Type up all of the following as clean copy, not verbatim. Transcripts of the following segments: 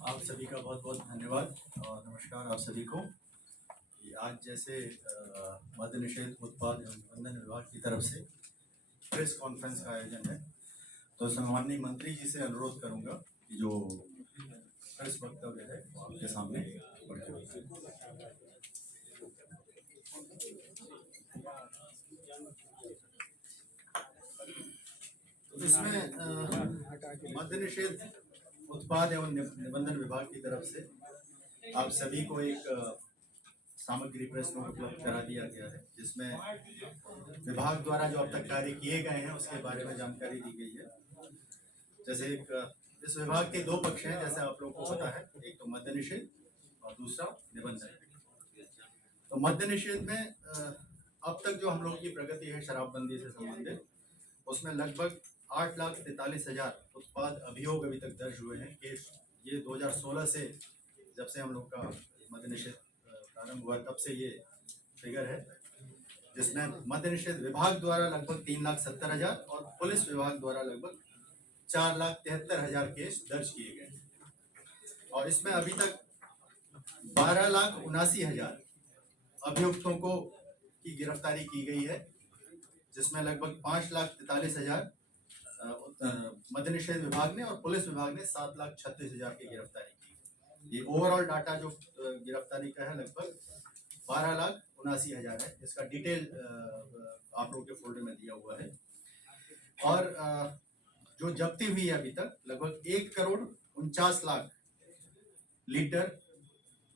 आप सभी का बहुत बहुत धन्यवाद और नमस्कार आप सभी को। आज जैसे मद्य निषेध उत्पाद एवं निबंधन विभाग की तरफ से प्रेस कॉन्फ्रेंस का आयोजन है, तो सम्माननीय मंत्री जी से अनुरोध करूंगा कि जो प्रेस वक्तव्य है वो आपके सामने पढ़ के बताएं। तो इसमें मद्य निषेध उत्पाद एवं निबंधन विभाग की तरफ से आप सभी को एक सामग्री प्रेस में उपलब्ध करा दिया गया है, जिसमें विभाग द्वारा जो अब तक कार्य किए गए हैं उसके बारे में जानकारी दी गई है। जैसे इस विभाग के दो पक्ष हैं, जैसे आप लोगों को पता है, एक तो मद्य निषेध और दूसरा निबंधन। तो मद्य निषेध में अब तक जो हम लोगों की प्रगति है शराबबंदी से संबंधित, उसमें लगभग 8,43,000 उत्पाद अभियोग अभी तक दर्ज हुए हैं। ये 2016 से जब से हम लोग का मद्य निषेध प्रारंभ हुआ तब से ये फिगर है, जिसमें मद्य निषेध विभाग द्वारा लगभग 3,70,000 और पुलिस विभाग द्वारा लगभग 4,73,000 केस दर्ज किए गए हैं। और इसमें अभी तक 12,79,000 अभियुक्तों को की गिरफ्तारी की गई है, जिसमें लगभग 5,43,000 मद्य निषेध विभाग ने और पुलिस विभाग ने 7,36,000 की गिरफ्तारी की। ये ओवरऑल डाटा जो गिरफ्तारी का है लगभग 12,79,000 है। इसका डिटेल आप लोगों के फोल्डर में दिया हुआ है। और जो जब्ती हुई है अभी तक लगभग 1,49,00,000 लीटर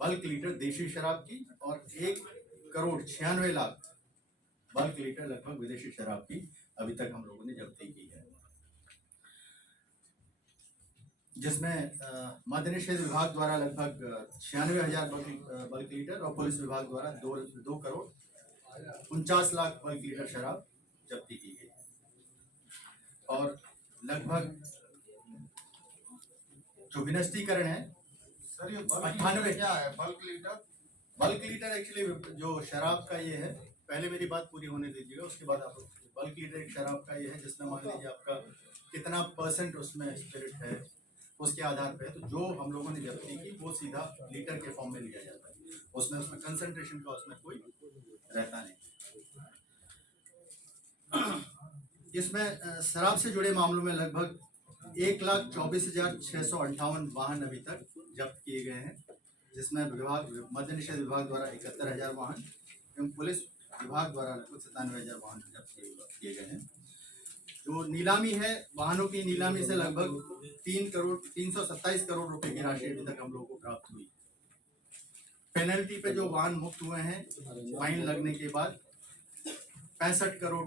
बल्क लीटर देशी शराब की और 1,96,00,000 बल्क लीटर लगभग विदेशी शराब की अभी तक हम लोगों ने जब्ती की है, जिसमें मद्य निषेध विभाग द्वारा लगभग 96,000 बल्क लीटर और पुलिस विभाग द्वारा 2,49,00,000 बल्क लीटर शराब जब्ती की गई। और लगभग जो विनष्टीकरण है सर, ये 98 क्या है? बल्क लीटर एक्चुअली जो शराब का ये है, पहले मेरी बात पूरी होने दीजिएगा, उसके बाद आप बल्क लीटर एक शराब का ये है जिसमें मान लीजिए आपका कितना % उसमें स्पिरिट है उसके आधार पे, तो जो हम लोगों ने जब्ती की वो सीधा लीटर के फॉर्म में लिया जाता है, उसमें कंसंट्रेशन का उसमें कोई रहता नहीं। इसमें शराब से जुड़े मामलों में लगभग 1,24,658 वाहन अभी तक जब्त किए गए हैं, जिसमें मद्य निषेध विभाग द्वारा 71,000 वाहन एवं पुलिस विभाग द्वारा लगभग 97,000 वाहन जब्त किए गए हैं। जो नीलामी है, वाहनों की नीलामी से लगभग 327 करोड़ रुपए की राशि अभी तक हम लोगों को प्राप्त हुई। पेनल्टी पे जो वाहन मुक्त हुए हैं फाइन लगने के बाद 65 करोड़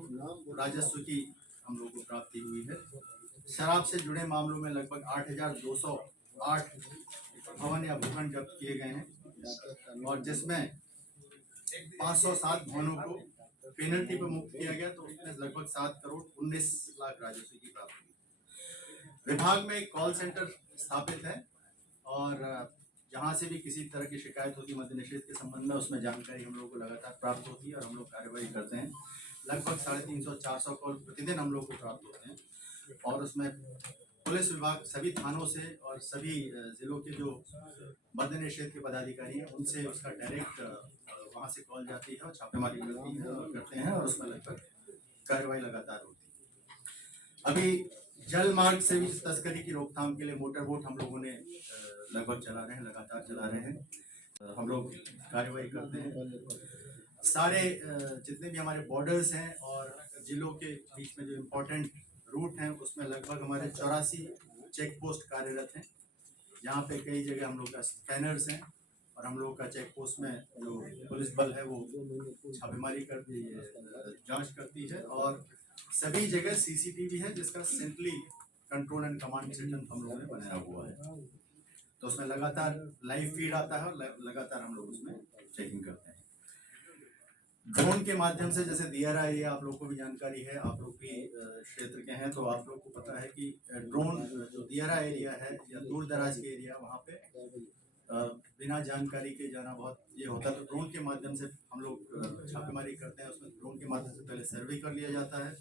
राजस्व की हम लोगों को प्राप्ति हुई है। शराब से जुड़े मामलों में लगभग 8,208 भवन या भूखंड जब्त किए गए हैं, और जिसमें 507 भवनों को पेनल्टी पर मुक्त किया गया, तो उसमें लगभग 7,19,00,000 राजस्व की प्राप्ति हुई। विभाग में एक कॉल सेंटर स्थापित है और जहां से भी किसी तरह की शिकायत होती है मद्य निषेध के संबंध में, उसमें जानकारी हम लोग को लगातार प्राप्त होती है और हम लोग कार्रवाई करते हैं। लगभग 350-400 कॉल प्रतिदिन हम लोग को प्राप्त होते हैं, और उसमें पुलिस विभाग सभी थानों से और सभी जिलों के जो मद्य निषेध के पदाधिकारी हैं उनसे उसका डायरेक्ट वहाँ से कॉल जाती है और छापेमारी करती है और करते हैं, और उसमें लगभग कार्रवाई लगातार होती है। अभी जल मार्ग से भी तस्करी की रोकथाम के लिए मोटर बोट हम लोगों ने लगभग चला रहे हैं, लगातार चला रहे हैं, हम लोग कार्रवाई करते हैं। सारे जितने भी हमारे बॉर्डर्स हैं और जिलों के बीच में जो इम्पोर्टेंट रूट हैं उसमें लगभग हमारे 84 चेक पोस्ट कार्यरत हैं, जहाँ पे कई जगह हम लोग का स्कैनर्स हैं, और हम लोग का चेक पोस्ट में जो पुलिस बल है वो छापेमारी करती है, जांच करती है, और सभी जगह CCTV है जिसका centrally control and command system हम लोगों ने बनाया हुआ है, तो उसमें लगातार लाइव फीड आता है और लगातार हम लोग उसमें चेकिंग करते हैं। ड्रोन के माध्यम से, जैसे दियारा एरिया आप लोग को भी जानकारी है, आप लोग भी क्षेत्र के हैं, तो आप लोग को पता है कि ड्रोन जो दियारा एरिया है या दूर दराज के एरिया, वहाँ पे बिना जानकारी के जाना बहुत ये होता है, तो ड्रोन के माध्यम से हम लोग छापेमारी करते हैं। उसमें ड्रोन के माध्यम से पहले सर्वे कर लिया जाता है,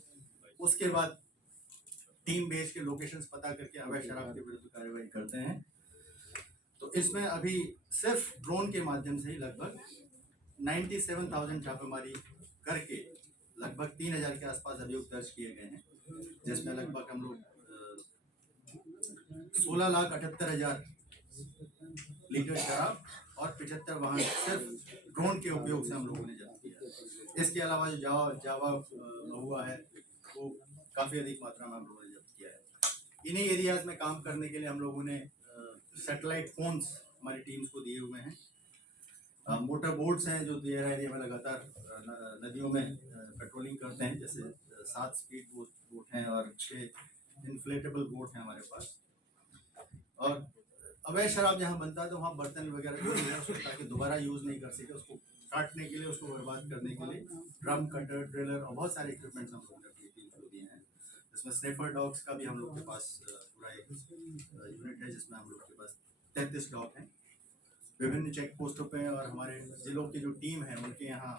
उसके बाद टीम बेस के लोकेशंस पता करके अवैध शराब के विरुद्ध कार्रवाई करते हैं। तो इसमें अभी सिर्फ ड्रोन के माध्यम से ही लगभग 97,000 छापेमारी करके लगभग 3,000 के आसपास अभियोग दर्ज किए गए हैं, जिसमें लगभग हम लोग 16,78,000 लीटर शराब और 75 वाहन सिर्फ ड्रोन के उपयोग से हम लोगों ने जब्त किया। इसके अलावा जो जावा हुआ है वो काफ़ी अधिक मात्रा में हम लोगों ने जब्त किया है। इन्हीं एरियाज में काम करने के लिए हम लोगों ने सैटेलाइट फोन्स हमारी टीम्स को दिए हुए हैं। मोटर बोट्स हैं जो दिए एरिया में लगातार नदियों में पेट्रोलिंग करते हैं, जैसे 7 स्पीड बोट हैं और 6 इन्फ्लेटेबल बोट हैं हमारे पास। और अवैध शराब जहाँ बनता है तो वहाँ बर्तन वगैरह जो है उसको ताकि दोबारा यूज़ नहीं कर सके, उसको काटने के लिए, उसको बर्बाद करने के लिए ड्रम कटर, ड्रिलर और बहुत सारे इक्विपमेंट्स हम लोगों ने अपनी टीम को दिए हैं। इसमें स्नेफर डॉग्स का भी हम लोग के पास पूरा एक यूनिट है, जिसमें हम लोग के पास 33 डॉग हैं विभिन्न चेक पोस्टों पे। और हमारे जिलों की जो टीम है उनके यहाँ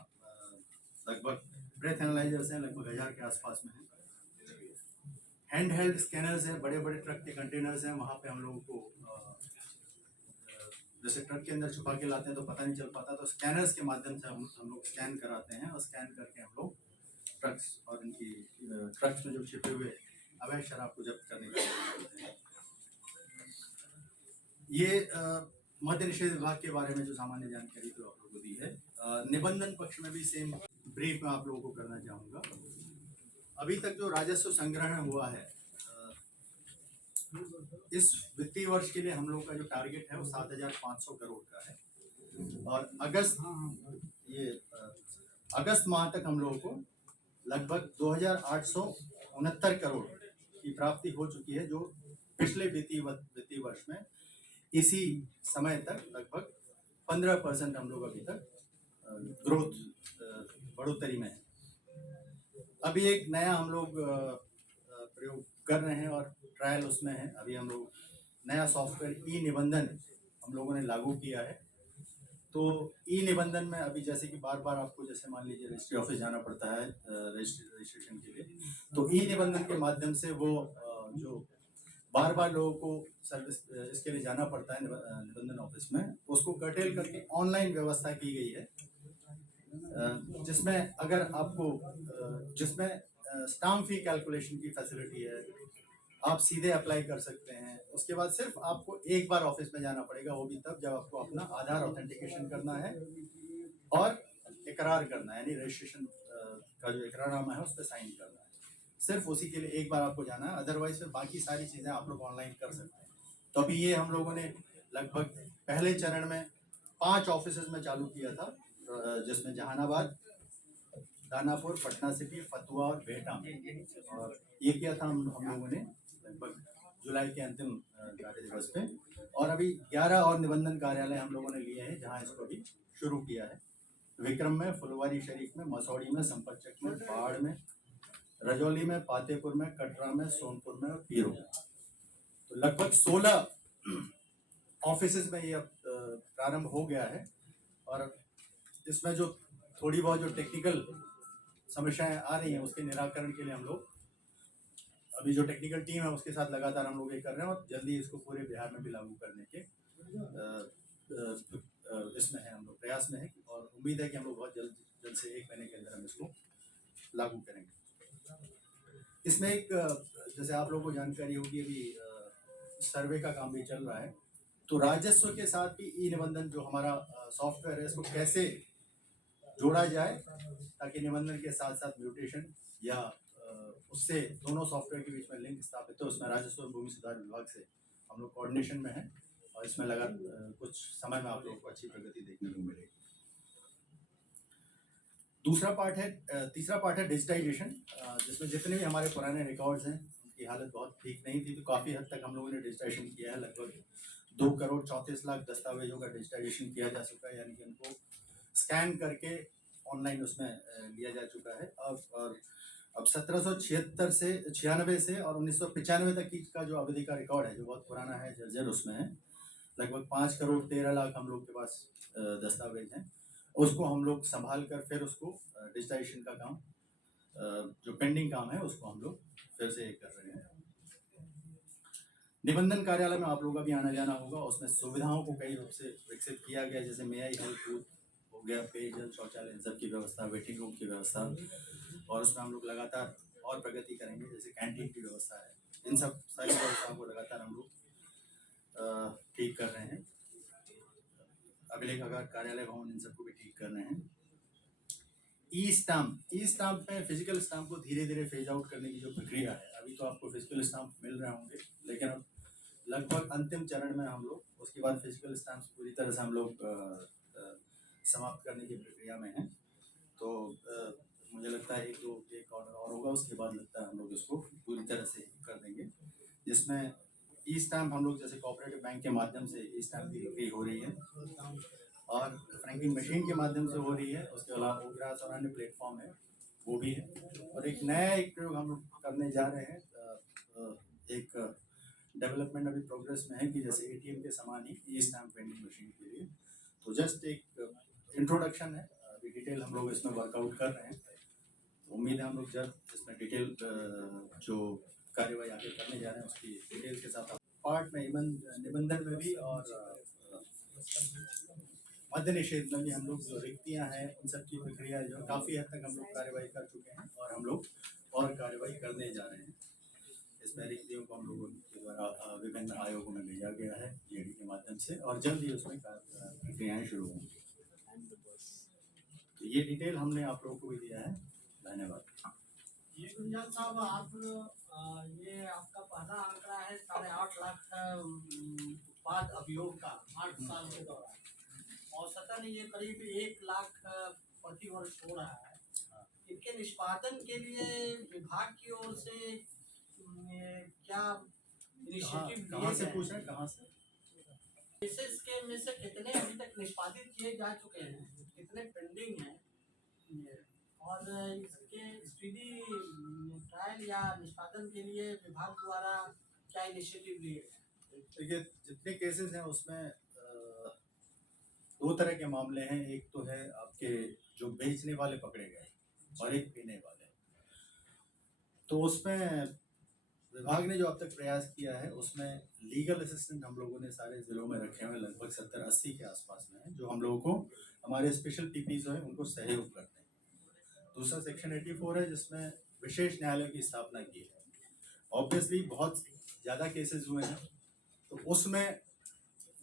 लगभग ब्रेथ एनालाइजर्स हैं, लगभग 1000 के आसपास में हैं। हैंड हेल्ड स्कैनर्स हैं, बड़े बड़े ट्रक के कंटेनर्स हैं, वहाँ पे हम लोगों को जैसे ट्रक के अंदर छुपा के लाते हैं तो पता नहीं चल पाता, तो स्कैनर्स के माध्यम से हम लोग स्कैन कराते हैं और स्कैन करके हम लोग ट्रक्स और इनकी ट्रक्स में जो छिपे हुए अवैध शराब को जब्त करने के लिए। ये मद्य निषेध विभाग के बारे में जो सामान्य जानकारी तो आप लोगों को दी है। निबंधन पक्ष में भी सेम ब्रीफ में आप लोगों को करना चाहूँगा। अभी तक जो राजस्व संग्रहण हुआ है इस वित्तीय वर्ष के लिए हम लोग का जो टारगेट है वो 7,500 करोड़ का है। और अगस्त माह तक हम लोगों को लगभग 2,869 करोड़ की प्राप्ति हो चुकी है, जो पिछले वित्तीय वर्ष में इसी समय तक लगभग 15% हम लोग अभी तक ग्रोथ बढ़ोतरी में है। अभी एक नया हम लोग प्रयोग कर रहे हैं और ट्रायल उसमें है। अभी हम लोग नया सॉफ्टवेयर ई निबंधन हम लोगों ने लागू किया है। तो ई निबंधन में अभी जैसे कि बार बार आपको जैसे मान लीजिए रजिस्ट्री ऑफिस जाना पड़ता है रजिस्ट्रेशन के लिए, तो ई निबंधन के माध्यम से वो जो बार बार लोगों को सर्विस इसके लिए जाना पड़ता है निबंधन ऑफिस में, उसको कर्टेल करके ऑनलाइन व्यवस्था की गई है, जिसमें अगर आपको जिसमें स्टाम्प फी कैलकुलेशन की फैसिलिटी है, आप सीधे अप्लाई कर सकते हैं। उसके बाद सिर्फ आपको एक बार ऑफिस में जाना पड़ेगा, वो भी तब जब आपको अपना आधार ऑथेंटिकेशन करना है और इकरार करना है, यानी रजिस्ट्रेशन का जो इकरारनामा है उस पर साइन करना है। सिर्फ उसी के लिए एक बार आपको जाना है, अदरवाइज फिर बाकी सारी चीज़ें आप लोग ऑनलाइन कर सकते हैं। तो अभी ये हम लोगों ने लगभग पहले चरण में 5 ऑफिस में चालू किया था, जिसमें जहानाबाद, दानापुर, पटना सिटी, फतुहा और बेहटा में। और ये किया था हम लोगों ने लगभग जुलाई के अंतिम कार्य दिवस पे। और अभी 11 और निबंधन कार्यालय हम लोगों ने लिए हैं जहां इसको अभी शुरू किया है। विक्रम में, फुलवारी शरीफ में, मसौड़ी में, संपतचक में, बाढ़ में, रजौली में, पातेपुर में, कटरा में, सोनपुर में और पीरो में। तो लगभग 16 ऑफिस में ये अब प्रारंभ हो गया है। और इसमें जो थोड़ी बहुत जो टेक्निकल समस्याएं आ रही हैं उसके निराकरण के लिए हम लोग अभी जो टेक्निकल टीम है उसके साथ लगातार हम लोग ये कर रहे हैं और जल्दी इसको पूरे बिहार में भी लागू करने के इसमें है, हम लोग प्रयास में है। और उम्मीद है कि हम लोग बहुत जल्द से 1 महीने के अंदर हम इसको लागू करेंगे। इसमें एक जैसे आप लोगों को जानकारी होगी अभी सर्वे का काम भी चल रहा है, तो राजस्व के साथ भी ई निबंधन जो हमारा सॉफ्टवेयर है इसको कैसे जोड़ा जाए ताकि निबंधन के साथ साथ म्यूटेशन या उससे दोनों सॉफ्टवेयर के बीच में लिंक स्थापित हो। उसमें राजस्व और भूमि सुधार विभाग से हम लोग कोऑर्डिनेशन में हैं और इसमें लगातार कुछ समय में आप लोगों को अच्छी प्रगति देखने को मिलेगी। तीसरा पार्ट है डिजिटाइजेशन, जिसमें जितने भी हमारे पुराने रिकॉर्ड्स हैं उनकी हालत बहुत ठीक नहीं थी, तो काफ़ी हद तक हम लोगों ने डिजिटाइजेशन किया है। लगभग 2,34,00,000 दस्तावेजों का डिजिटाइजेशन किया जा चुका है, यानी कि उनको स्कैन करके ऑनलाइन उसमें लिया जा चुका है। और अब 1796 से और 1995 तक की का जो अवधि का रिकॉर्ड है जो बहुत पुराना है, जर्जर उसमें है, लगभग 5,13,00,000 हम लोग के पास दस्तावेज हैं। उसको हम लोग संभाल कर फिर उसको डिजिटाइजेशन का काम जो पेंडिंग काम है उसको हम लोग फिर से कर रहे हैं। निबंधन कार्यालय में आप लोगों का भी आना जाना होगा। उसमें सुविधाओं को कई रूप से विकसित किया गया, जैसे मे आई हेल्प हो गया, पेयजल, शौचालय, इन सब की व्यवस्था, वेटिंग रूम की व्यवस्था, और उसमें हम लोग लगातार और प्रगति करेंगे। जैसे कैंटीन की व्यवस्था है, इन सब सारी व्यवस्थाओं को लगातार हम लोग ठीक कर रहे हैं। अभिलेखागार, कार्यालय भवन, इन सबको भी ठीक कर रहे हैं। ई स्टाम्प में फिजिकल स्टाम्प को धीरे धीरे फेज आउट करने की जो प्रक्रिया है, अभी तो आपको फिजिकल स्टाम्प मिल रहे होंगे, लेकिन अब लगभग अंतिम चरण में हम लोग, उसके बाद फिजिकल स्टाम्प पूरी तरह से हम लोग समाप्त करने की प्रक्रिया में हैं। तो मुझे लगता है एक ऑर्डर और होगा, उसके बाद लगता है हम लोग इसको पूरी तरह से कर देंगे, जिसमें ई स्टाम्प हम लोग जैसे कोऑपरेटिव बैंक के माध्यम से ई स्टाम्प की बिक्री हो रही है और फ्रैंकिंग मशीन के माध्यम से हो रही है। उसके अलावा ओग्रास और अन्य प्लेटफॉर्म है, वो भी है। और एक प्रयोग हम लोग करने जा रहे हैं, एक डेवलपमेंट अभी प्रोग्रेस में है कि जैसे एटीएम के समान ही ई स्टैम्प वेंडिंग मशीन के लिए। तो जस्ट एक इंट्रोडक्शन है, अभी डिटेल हम लोग इसमें वर्कआउट कर रहे हैं। उम्मीद है हम लोग जब इसमें डिटेल जो कार्यवाही आगे करने जा रहे हैं उसकी डिटेल के साथ पार्ट में निबंधन में भी और मद्य निषेध में भी हम लोग जो रिक्तियाँ हैं उन सब की प्रक्रिया जो काफ़ी हद तक हम लोग कार्यवाही कर चुके हैं और हम लोग और कार्यवाही करने जा रहे हैं। इसमें रिक्तियों को हम लोगों के द्वारा विभिन्न आयोगों में भेजा गया है जीडी के माध्यम से, और जल्द ही उसमें प्रक्रियाएँ शुरू होंगी। तो ये डिटेल हमने आप लोगों को भी दिया है। धन्यवाद। ये गुंजाल साहब, आप ये आपका पहला आंकड़ा है 8.5 लाख उत्पाद अभियोग का 8 साल के दौरान, औसतन ये करीब 1 लाख प्रति वर्ष हो रहा है। इनके निष्पादन के लिए विभाग की ओर से क्या इनिशिएटिव कहाँ से लिए पूछ रहे हैं, कहाँ से? केसेस के में से कितने अभी तक निष्पादित किए जा चुके हैं, कितने पेंडिंग हैं, और इसके स्पीडी ट्रायल या निष्पादन के लिए विभाग द्वारा क्या इनिशिएटिव लिए गए? देखिए, जितने केसेस हैं उसमें 2 तरह के मामले हैं। एक तो है आपके जो बेचने वाले पकड़े गए और एक पीने वाले। तो उसमें विभाग ने जो अब तक प्रयास किया है उसमें लीगल असिस्टेंट हम लोगों ने सारे जिलों में रखे हुए, लगभग 70-80 के आसपास में है, जो हम लोगों को हमारे स्पेशल पीपी जो है उनको सहयोग करते हैं। दूसरा सेक्शन 84 है जिसमें विशेष न्यायालय की स्थापना की है। ऑब्वियसली बहुत ज़्यादा केसेस हुए हैं तो उसमें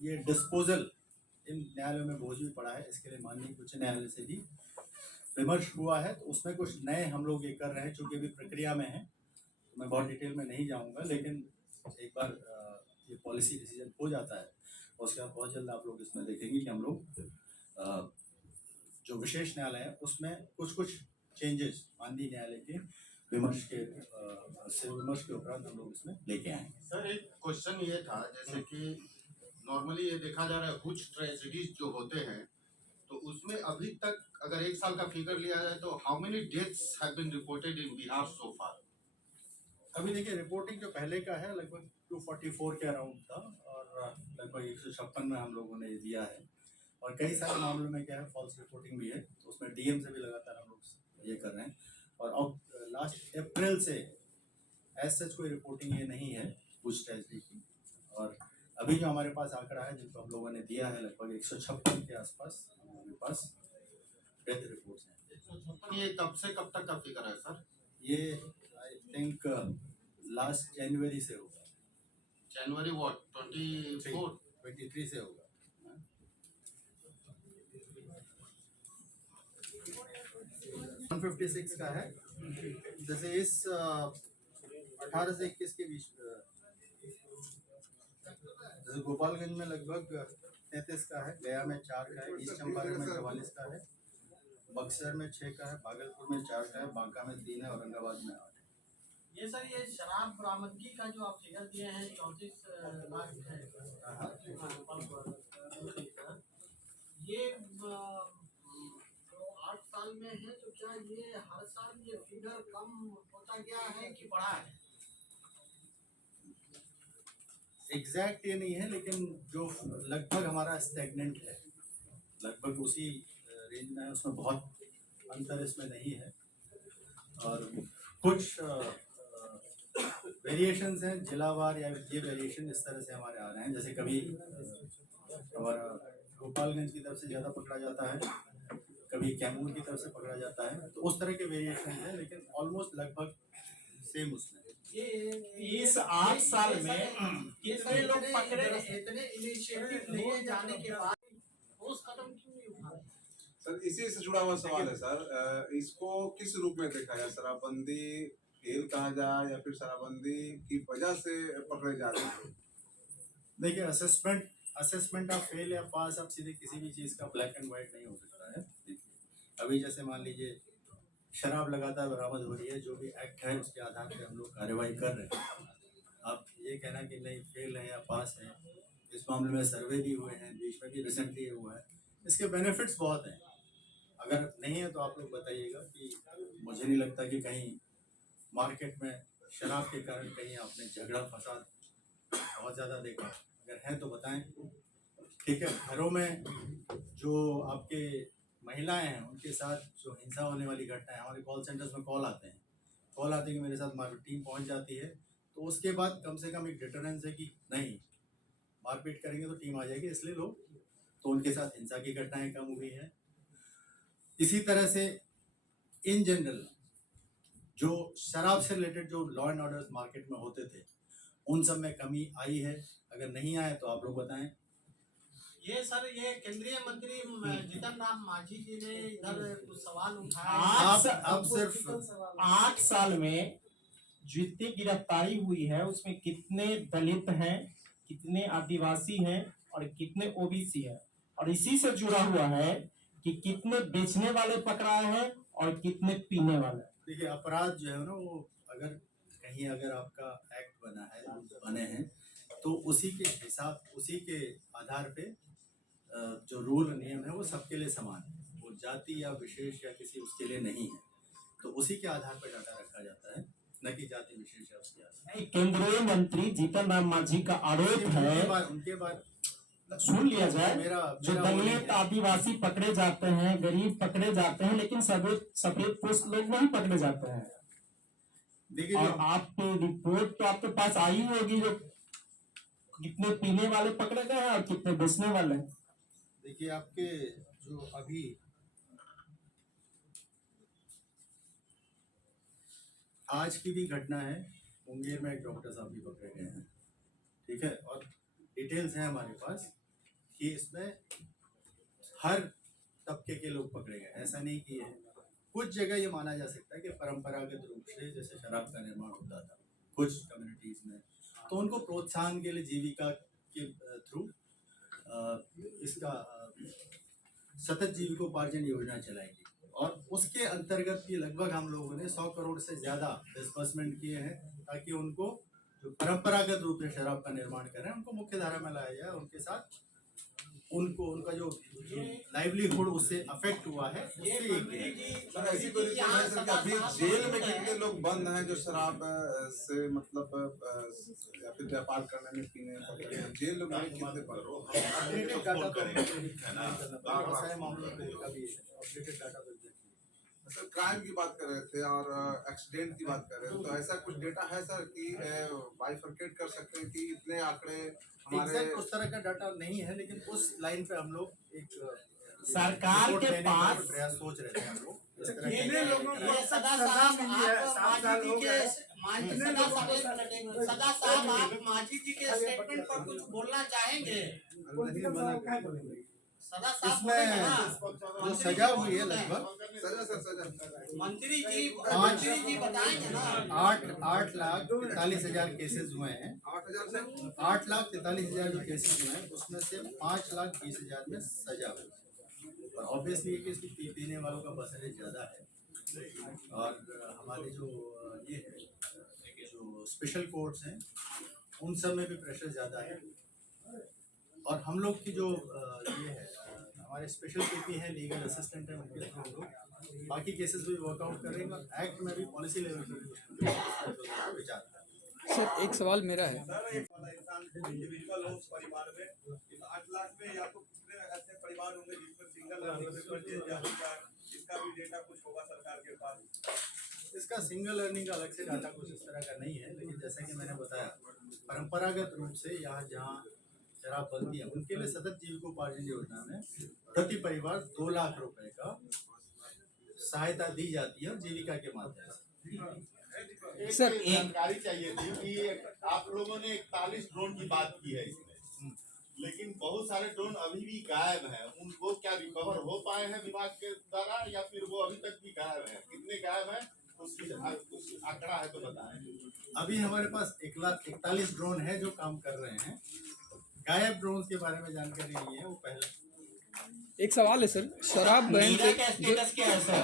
ये डिस्पोजल इन न्यायालयों में बोझ भी पड़ा है। इसके लिए माननीय उच्च न्यायालय से भी विमर्श हुआ है, तो उसमें कुछ नए हम लोग ये कर रहे हैं, चूँकि अभी प्रक्रिया में है तो मैं बहुत डिटेल में नहीं जाऊँगा, लेकिन एक बार ये पॉलिसी डिसीजन हो जाता है उसके बाद बहुत जल्द आप लोग इसमें देखेंगे कि हम लोग जो विशेष न्यायालय है उसमें कुछ चेंजेस माननीय न्यायालय के विमर्श के उपरांत हम लोग इसमें लेके आएंगे। सर, एक क्वेश्चन ये था, जैसे कि नॉर्मली ये देखा जा रहा है कुछ ट्रेजेडीज जो होते हैं तो उसमें अभी तक अगर 1 साल का फिगर लिया जाए तो how many deaths have been reported in Bihar so far? अभी देखिए, रिपोर्टिंग जो पहले का है लगभग 244 के अराउंड था और लगभग 156 में हम लोगों ने ये दिया है। और कई सारे मामलों में क्या है, फॉल्स रिपोर्टिंग भी है, तो उसमें डीएम से भी लगातार हम लोग ये कर रहे हैं। और अब लास्ट अप्रैल से एज सच कोई रिपोर्टिंग ये नहीं है कुछ ट्रेजडी की। और अभी जो हमारे पास आंकड़ा है जिनको हम लोगों ने दिया है लगभग 156 के आसपास हमारे पास डेथ रिपोर्ट्स हैं। 156 ये कब से कब तक का फिगर है सर? ये आई थिंक लास्ट जनवरी से होगा। जनवरी व्हाट 23 से होगा। 156 का है। जैसे इस 18 से 21 के बीच, जैसे गोपालगंज में लगभग 33 का है, गया में 4 का है, ईस्ट चंपारण में 44 का है, बक्सर में 6 का है, भागलपुर में 4 का है, बांका में 3 है, औरंगाबाद में 8 है। ये सर, ये शराब बरामदगी का जो आप फिगर दिए हैं 34 लाख है, ये जो 8 साल में है, तो क्या ये हर साल ये फिगर कम होता गया है कि बढ़ा है? एग्जैक्ट ये नहीं है, लेकिन जो लगभग हमारा स्टैग्नेंट है, लगभग उसी रेंज में है, उसमें बहुत अंतर इसमें नहीं है। और कुछ वेरिएशंस हैं जिलावार, या ये वेरिएशन इस तरह से हमारे आ रहे हैं, जैसे कभी हमारा गोपालगंज की तरफ से ज़्यादा पकड़ा जाता है, कभी कैमूर की तरफ से पकड़ा जाता है, तो उस तरह के वेरिएशन हैं, लेकिन ऑलमोस्ट लगभग सेम उसमें। इस 8 साल में कितने लोग पकड़े, इतने इनिशिएटिव लिए जाने के बाद ठोस कदम क्यों नहीं उठा रहे? सर इसी से जुड़ा हुआ सवाल है सर, इसको किस रूप में देखा जाए, शराबबंदी फेल कहा जाए या फिर शराबबंदी की वजह से पकड़े जा रहे हैं? देखिए, असेसमेंट ऑफ फेल या पास आप सीधे किसी भी चीज़ का ब्लैक एंड वाइट नहीं हो सकता है। देखिए, अभी जैसे मान लीजिए शराब लगातार बरामद हो रही है, जो भी एक्ट है उसके आधार पे हम लोग कार्रवाई कर रहे हैं। आप ये कहना कि नहीं फेल है या पास है, इस मामले में सर्वे भी हुए हैं, बीच में भी रिसेंटली हुआ है, इसके बेनिफिट्स बहुत हैं। अगर नहीं है तो आप लोग बताइएगा, कि मुझे नहीं लगता कि कहीं मार्केट में शराब के कारण कहीं आपने झगड़ा फसाद बहुत ज़्यादा देखा। अगर है तो बताएं। ठीक है, घरों में जो आपके महिलाएं हैं उनके साथ जो हिंसा होने वाली घटना है, हमारे कॉल सेंटर्स में कॉल आते हैं कि मेरे साथ मार टीम पहुंच जाती है, तो उसके बाद कम से कम एक डिटरेंस है कि नहीं मारपीट करेंगे तो टीम आ जाएगी, इसलिए लोग तो उनके साथ हिंसा की घटनाएं कम हुई है। इसी तरह से इन जनरल जो शराब से रिलेटेड जो लॉ एंड ऑर्डर मार्केट में होते थे, उन सब में कमी आई है। अगर नहीं आए तो आप लोग बताएं। ये सर, ये केंद्रीय मंत्री जीतन राम मांझी जी ने इधर कुछ सवाल उठाया। आप सिर्फ 8 साल में जितनी गिरफ्तारी हुई है उसमें कितने दलित हैं, कितने आदिवासी हैं और कितने ओबीसी हैं, और इसी से जुड़ा हुआ है कि कितने बेचने वाले पकड़ाए हैं और कितने पीने वाले। देखिए, अपराध जो है ना, वो अगर आपका एक्ट बना है, रूल्स बने हैं, तो उसी के हिसाब, उसी के आधार पे जो रूल नियम है वो सबके लिए समान है, वो जाति या विशेष या किसी उसके लिए नहीं है, तो उसी के आधार पर डाटा रखा जाता है, न कि जाति विशेष या उसके आधार। केंद्रीय मंत्री जीतन राम मांझी का आरोप है, उनके बाद सुन लिया जाए, जो मेरा दलित आदिवासी पकड़े जाते हैं, गरीब पकड़े जाते हैं, लेकिन सफेद पोस्ट लोग नहीं पकड़े जाते हैं। देखिए, और आपकी रिपोर्ट तो आपके पास आई होगी, जो कितने पीने वाले पकड़े गए हैं और कितने बेचने वाले। देखिए, आपके जो अभी आज की भी घटना है, मुंगेर में एक डॉक्टर साहब भी पकड़े गए हैं। ठीक है, और डिटेल्स हैं हमारे पास कि इसमें हर तबके के लोग पकड़े गए, ऐसा नहीं कि है। कुछ जगह ये माना जा सकता है कि परंपरागत रूप से जैसे शराब का निर्माण होता था कुछ कम्युनिटीज में, तो उनको प्रोत्साहन के लिए जीविका के थ्रू इसका सतत जीविकोपार्जन योजना चलाएगी, और उसके अंतर्गत भी लगभग हम लोगों ने 100 करोड़ से ज़्यादा डिस्बर्समेंट किए हैं, ताकि उनको जो परंपरागत रूप से शराब का निर्माण कर रहे हैं उनको मुख्य धारा में लाया जाए, उनके साथ उनका जो लाइवलीहुड उससे अफेक्ट हुआ है उससे सर ऐसी पोजीशन है सर कि अभी जेल में कितने लोग बंद हैं जो शराब से मतलब या फिर व्यापार करने में पीने पकड़े हैं, जेल में कितने सर क्राइम की बात कर रहे थे और एक्सीडेंट की बात कर रहे थे, तो ऐसा कुछ डेटा है सर कि बाइफरकेट कर सकते हैं कि इतने आंकड़े हमारे उस तरह का डाटा नहीं है, लेकिन उस लाइन पे हम लोग एक सरकार के पास प्रयास सोच रहे थे हम लोग। कितने लोगों को सदा साहब आप मांझी जी के स्टेटमेंट पर कुछ बोलना चाहेंगे? सदा साहब जो सजा हुई है लगभग सजा मंत्री जी बताएंगे ना। 8,43,000 केसेस हुए हैं। 8,43,000 जो केसेस हुए हैं उसमें से 5,20,000 में सजा हुई है, और ऑब्वियसली ये कि पीने वालों का परसेंटेज ज़्यादा है। और हमारे जो ये है जो स्पेशल कोर्ट्स हैं उन सब में भी प्रेशर ज़्यादा है, और हम लोग की जो ये है हमारे स्पेशल पीपी हैं, लीगल असिस्टेंट हैं, उनके थ्रू हम लोग बाकी केसेस भी वर्कआउट करेंगे, और एक्ट में भी पॉलिसी लेवल पर विचार करेंगे। सर एक सवाल मेरा है, इंडिविजुअल हो परिवार में इस 8 लाख में या तो कितने ऐसे परिवार होंगे जिसमें सिंगल इसका भी डेटा कुछ होगा सरकार के पास? इसका सिंगल अर्निंग का अलग से डाटा कुछ इस तरह का नहीं है, लेकिन जैसा कि मैंने बताया परंपरागत रूप से यहाँ जहाँ शराब बनती है उनके लिए सतत जीविकोपार्जन योजना में प्रति परिवार 2 लाख रुपए का सहायता दी जाती है जीविका के माध्यम से। सर, एक जानकारी चाहिए थी कि आप लोगों ने 41 ड्रोन की बात की है इसमें, लेकिन बहुत सारे ड्रोन अभी भी गायब हैं। उनको क्या रिकवर हो पाए हैं विभाग के द्वारा या फिर वो अभी तक भी गायब हैं? कितने गायब हैं उसकी कुछ आंकड़ा है तो बताएं। अभी हमारे पास 1,41 ड्रोन है जो काम कर रहे हैं। गायब ड्रोन के बारे में जानकारी नहीं है, वो पहले। एक सवाल है सर, शराब बैन नीरा से का स्टेटस क्या है सर?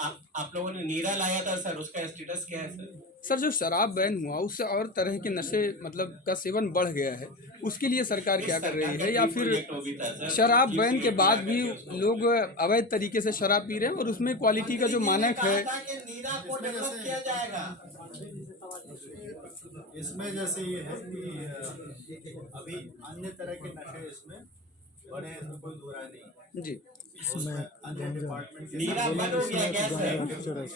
आप लोगों ने नीरा लाया था सर, उसका स्टेटस क्या है सर? सर जो शराब बैन हुआ उससे और तरह के नशे मतलब का सेवन बढ़ गया है, उसके लिए सरकार क्या कर रही है? या फिर शराब बैन के बाद भी लोग अवैध तरीके से शराब पी रहे हैं और उसमें क्वालिटी का जो मानक है? नीरा को डेवलप किया जाएगा। इसमें जैसे ये है कि अभी अन्य तरह के नशे इसमें बड़े हैं, इसमें कोई दो राय नहीं है। जी, उसमें अन्य डिपार्टमेंट के नीरा साथ- बंद हो गया क्या सर?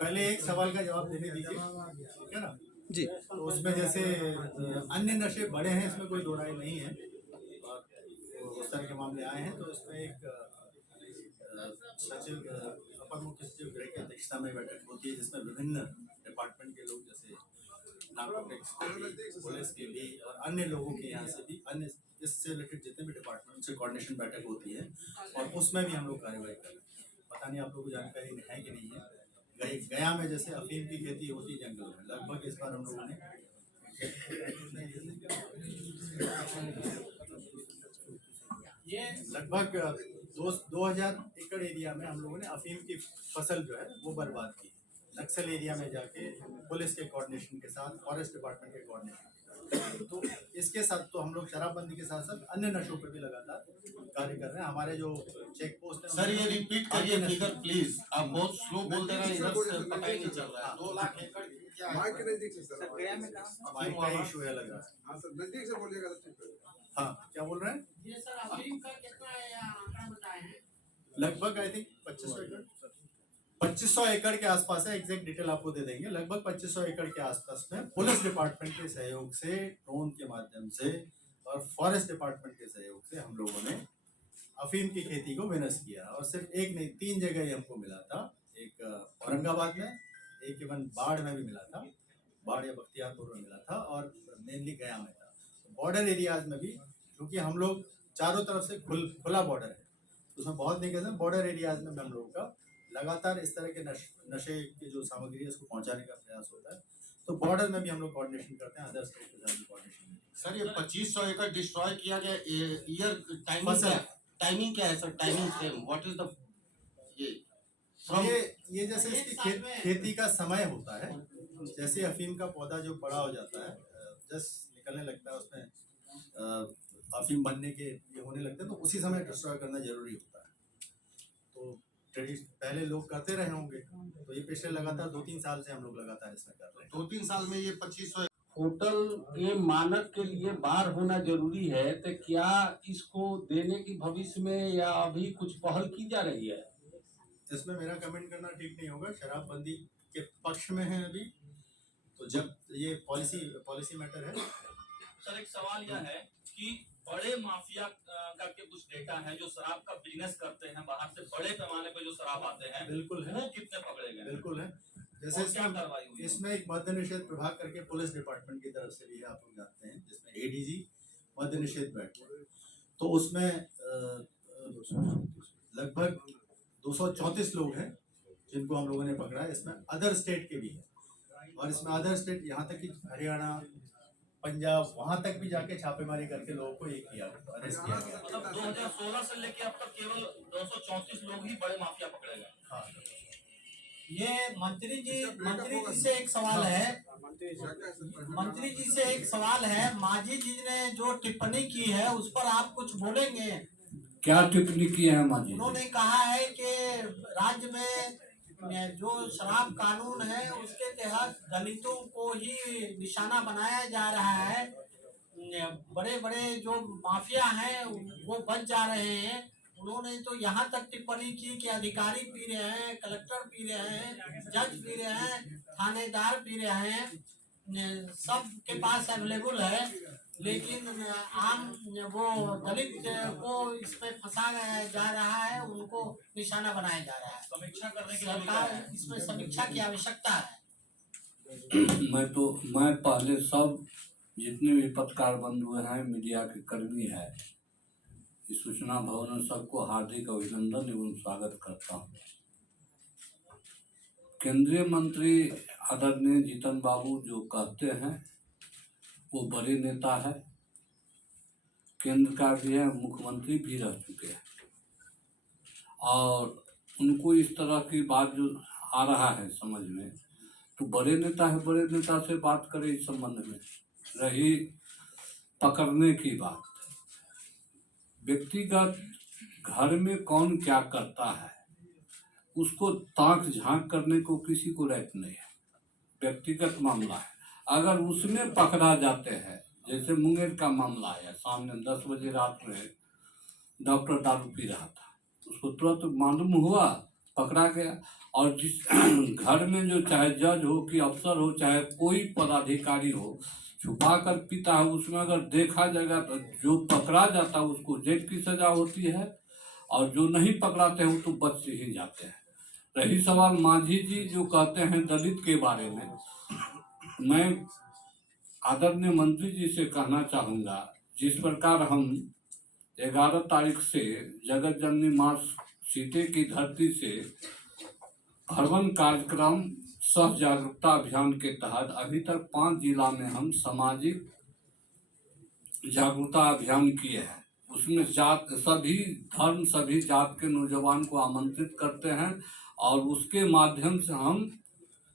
पहले एक सवाल का जवाब देने दीजिए, ठीक है ना? जी, तो उसमें जैसे अन्य नशे बड़े हैं, इसमें कोई दो राय नहीं है और उस तरह के मामले आए हैं। तो इसमें एक सचिव अपर मुख्य सचिव गृह की अध्यक्षता में बैठक होती है जिसमें विभिन्न डिपार्टमेंट के लोग जैसे नार्कोटिक्स पुलिस के भी और अन्य लोगों के यहाँ से भी अन्य इससे रिलेटेड जितने भी डिपार्टमेंट से कोऑर्डिनेशन बैठक होती है और उसमें भी हम लोग कार्रवाई कर रहे हैं। पता नहीं आप लोगों को जानकारी है कि नहीं है। गया में जैसे अफीम की खेती होती है जंगल में, लगभग इस बार हम लोगों ने ये लगभग 2000 एकड़ एरिया में हम लोगों ने अफीम की फसल जो है वो बर्बाद की। नक्सल एरिया में जाके पुलिस के कोऑर्डिनेशन के साथ, फॉरेस्ट डिपार्टमेंट के कोऑर्डिनेशन के साथ, तो इसके साथ तो हम लोग शराबबंदी के साथ साथ अन्य नशों पर भी लगातार कार्य कर रहे हैं। हमारे जो चेक पोस्ट है सर ये रिपीट करिए फिगर प्लीज, आप बहुत स्लो बोल दे रहे हैं, इधर से पता ही नहीं चल रहा है। 2 लाख एकड़ क्या है? माइक के नजदीक से सर, माइक का इशू है लग रहा है। हाँ सर, नजदीक से बोलिएगा तो ठीक है। हाँ, क्या बोल रहे हैं? ये सर अफीम का कितना है या आंकड़ा बताए हैं? लगभग आई थिंक 2500 एकड़ 2500 एकड़ के आसपास है। एग्जैक्ट डिटेल आपको दे देंगे। लगभग 2500 एकड़ के आसपास में पुलिस डिपार्टमेंट के सहयोग से, ड्रोन के माध्यम से और फॉरेस्ट डिपार्टमेंट के सहयोग से हम लोगों ने अफीम की खेती को विनष्ट किया। और सिर्फ एक नहीं, 3 जगह ही हमको मिला था। एक औरंगाबाद में, एक इवन बाढ़ में भी मिला था, बाढ़ या बख्तियारपुर में मिला था और मेनली गया में था। बॉर्डर एरियाज में भी, क्योंकि हम लोग चारों तरफ से खुला बॉर्डर है, उसमें बहुत नहीं कहते, बॉर्डर एरियाज में हम लोगों का लगातार इस तरह के नशे की जो सामग्री है उसको पहुंचाने का प्रयास होता है। तो बॉर्डर में भी हम लोग कोऑर्डिनेशन करते हैं, अदर स्टेट के साथ भी कोऑर्डिनेशन। सर ये 2500 एकड़ डिस्ट्रॉय किया गया, ईयर फसल। टाइमिंग क्या है sir? Timing frame what is the ये ये जैसे इसकी खेती का समय होता है, जैसे अफीम का पौधा जो बड़ा हो जाता है, जस्ट निकलने लगता है, उसमें अफीम बनने के ये होने लगते हैं, तो उसी समय डिस्ट्रॉय करना जरूरी होता है। तो पहले लोग करते रहे होंगे, तो ये पिछले लगातार 2-3 साल से हम लोग लगातार इसमें कर रहे हैं। 2-3 साल में ये 2500 होटल के मानक के लिए बार होना जरूरी है, तो क्या इसको देने की भविष्य में या अभी कुछ पहल की जा रही है? इसमें मेरा कमेंट करना ठीक नहीं होगा। शराबबंदी के पक्ष में है अभी, तो जब ये पॉलिसी मैटर है। सर एक सवाल यह है कि बड़े माफिया का के कुछ डेटा है जो शराब का बिजनेस करते हैं, बाहर से बड़े पैमाने पर जो शराब आते हैं, बिल्कुल है, वो कितने पकड़े गए? बिल्कुल है। जैसे और क्या कार्रवाई हुई? इसमें एक मद्य निषेध विभाग करके पुलिस डिपार्टमेंट की तरफ से भी है, आप लोग जानते हैं, जिसमें एडीजी मद्य निषेध बैठक, तो उसमें लगभग 234 लोग हैं जिनको हम लोगों ने पकड़ा है। इसमें अदर स्टेट के भी है, और इसमें अदर स्टेट यहाँ तक कि हरियाणा, पंजाब, वहाँ तक भी जाके छापेमारी करके लोगों को एक किया, अरेस्ट किया गया। मतलब 2016 से लेके अब तक केवल 234 लोग ही बड़े माफिया पकड़े गए। हाँ, ये मंत्री जी से एक सवाल है। मंत्री जी से एक सवाल है, मांझी जी ने जो टिप्पणी की है उस पर आप कुछ बोलेंगे? क्या टिप्पणी की है माजी? उन्होंने कहा है कि राज्य में जो शराब कानून है उसके तहत दलितों को ही निशाना बनाया जा रहा है, बड़े बड़े जो माफिया हैं वो बच जा रहे हैं, उन्होंने तो यहाँ तक टिप्पणी की कि अधिकारी पी रहे हैं, कलेक्टर पी रहे हैं, जज पी रहे हैं, थानेदार पी रहे हैं, सबके पास अवेलेबल है, लेकिन आम वो दलित को इसमें फंसा जा रहा है, उनको निशाना बनाया जा रहा है। समीक्षा करने की सरकार इसमें समीक्षा की आवश्यकता है। मैं पहले सब जितने भी पत्रकार बंधु हैं, मीडिया के कर्मी हैं, इस सूचना भवन में सबको हार्दिक अभिनंदन एवं स्वागत करता हूँ। केंद्रीय मंत्री आदरणीय जीतन बाबू जो कहते हैं वो बड़े नेता है, केंद्र का भी है, मुख्यमंत्री भी रह चुके हैं, और उनको इस तरह की बात जो आ रहा है समझ में, तो बड़े नेता है, बड़े नेता से बात करें इस संबंध में। रही पकड़ने की बात, व्यक्तिगत घर में कौन क्या करता है उसको ताक झांक करने को किसी को राइट नहीं है, व्यक्तिगत मामला है। अगर उसमें पकड़ा जाते हैं, जैसे मुंगेर का मामला है, सामने 10 बजे रात में डॉक्टर दारू पी रहा था, उसको तुरंत मालूम हुआ, पकड़ा गया। और जिस घर में जो चाहे जज हो कि अफसर हो, चाहे कोई पदाधिकारी हो, छुपा कर पीता है, उसमें अगर देखा जाएगा तो जो पकड़ा जाता है उसको जेल की सजा होती है, और जो नहीं पकड़ाते हैं वो तो बच ही जाते हैं। रही सवाल मांझी जी जो कहते हैं दलित के बारे में, मैं आदरणीय मंत्री जी से कहना चाहूँगा, जिस प्रकार हम 11 तारीख से जगत जननी माँ सीते की धरती से हरवन कार्यक्रम सह जागरूकता अभियान के तहत अभी तक 5 जिला में हम सामाजिक जागरूकता अभियान किए हैं। उसमें जात सभी धर्म सभी जात के नौजवान को आमंत्रित करते हैं, और उसके माध्यम से हम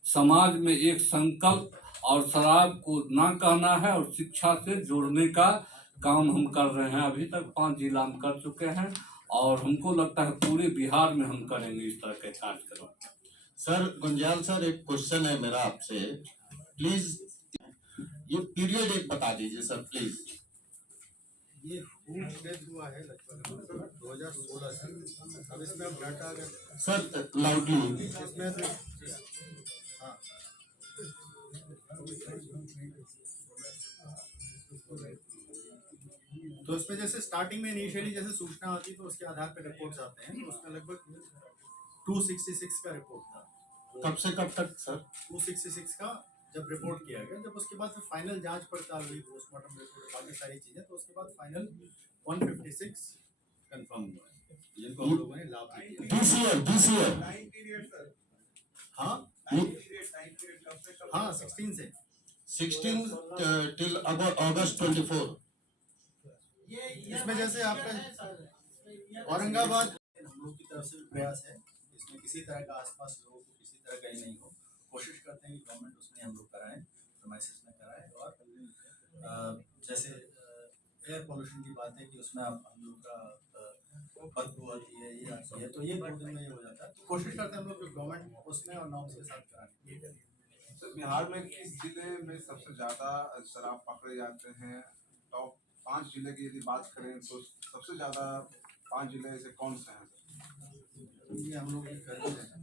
समाज में एक संकल्प और शराब को ना कहना है और शिक्षा से जोड़ने का काम हम कर रहे हैं। अभी तक 5 जिला में कर चुके हैं, और हमको लगता है पूरे बिहार में हम करेंगे इस तरह के कार्यक्रम। सर गुंजाल सर, एक क्वेश्चन है मेरा आपसे, प्लीज ये पीरियड एक बता दीजिए सर प्लीज। ये डेथ हुआ है लगभग 2016 से। अब इसमें अब डाटा अगर सर लाउडली, इसमें से हाँ तो इसमें जैसे स्टार्टिंग में इनिशियली जैसे सूचना आती तो उसके आधार पर रिपोर्ट्स आते हैं, तो उसमें लगभग 266 का रिपोर्ट था। कब से कब तक सर? 266 का जब रिपोर्ट किया गया, जब उसके बाद फिर फाइनल जांच पड़ताल हुई, पोस्टमार्टम रिपोर्ट, बाकी सारी चीजें, तो उसके बाद फाइनल 156 कंफर्म हुआ है, जिनको हम लोगों ने लाभ दिया। DCR टाइम पीरियड सर, हाँ टाइम पीरियड कब से कब? हाँ 16 से 16 till August 24। इसमें जैसे आपका औरंगाबाद हम लोग की तरफ से भी प्रयास है, इसमें किसी तरह का आसपास लोगों को किसी तरह कहीं नहीं हो, कोशिश करते हैं कि गवर्नमेंट उसमें हम लोग कराएं, प्रीमाइसेस में कराएं। और जैसे एयर पोल्यूशन की बात है कि उसमें आप हम लोग का बदबू आती है, ये आती है, तो ये 2 दिन में ये हो जाता है, तो कोशिश करते हैं हम लोग गवर्नमेंट उसमें और नॉर्म्स के साथ कराने की। तो बिहार में किस जिले में सबसे ज्यादा शराब पकड़े जाते हैं? टॉप 5 जिले की यदि बात करें तो सबसे ज्यादा 5 जिले ऐसे कौन से हैं? ये हम लोग कर रहे हैं।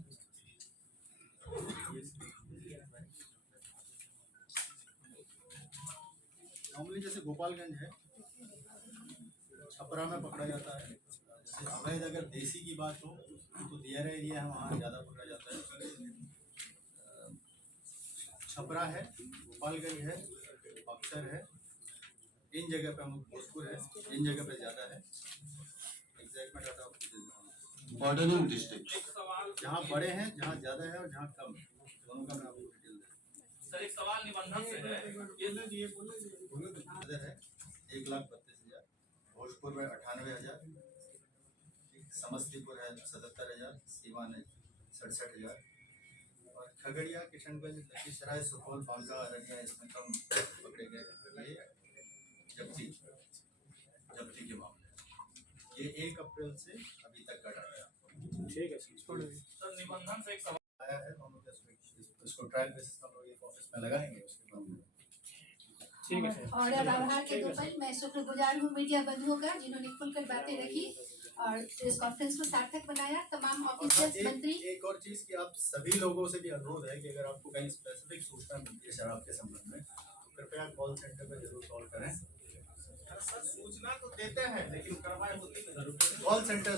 नॉर्मली जैसे गोपालगंज है, छपरा में पकड़ा जाता है। जैसे अवैध अगर देसी की बात हो तो दियारा एरिया है, वहाँ ज़्यादा पकड़ा जाता है। छपरा है, गोपालगंज है, बक्सर है, इन जगह पे हम लोग, भोजपुर है, इन जगह पे ज़्यादा है। एग्जैक्ट में डाटा बॉर्डरिंग डिस्ट्रिक्ट जहाँ बड़े हैं, जहाँ ज़्यादा है और जहाँ कम है, दोनों का मैं आपको डिटेल देता सर एक सवाल निबंधन से है, इधर है 1,32,000, भोजपुर में 98,000, समस्तीपुर है 77,000, सीवान है 67,000, और खगड़िया, किशनगंज, लखीसराय, सुपौल, बांका, अररिया इसमें कम पकड़े गए। ये जब्ती के मामले, ये 1 अप्रैल से अभी तक का डाटा है। ठीक है सर निबंधन से एक सवाल आया है, तो हम लोग इसको ट्रायल बेसिस पर हम लोग एक ऑफिस में लगाएंगे, उसके बाद ठीक है। और अब आभार के दो पल मैं शुक्रगुजार हूँ मीडिया बंधुओं का, जिन्होंने खुलकर बातें रखी और प्रेस कॉन्फ्रेंस को सार्थक बनाया। तमाम और हाँ, ऑफिसर्स मंत्री एक और चीज कि आप सभी लोगों से भी अनुरोध है कि अगर आपको कहीं स्पेसिफिक सूचना मिलती है शराब के संबंध में तो कृपया कॉल सेंटर पर जरूर कॉल करें। सर सूचना तो देते हैं लेकिन कार्रवाई होती नहीं। Call centre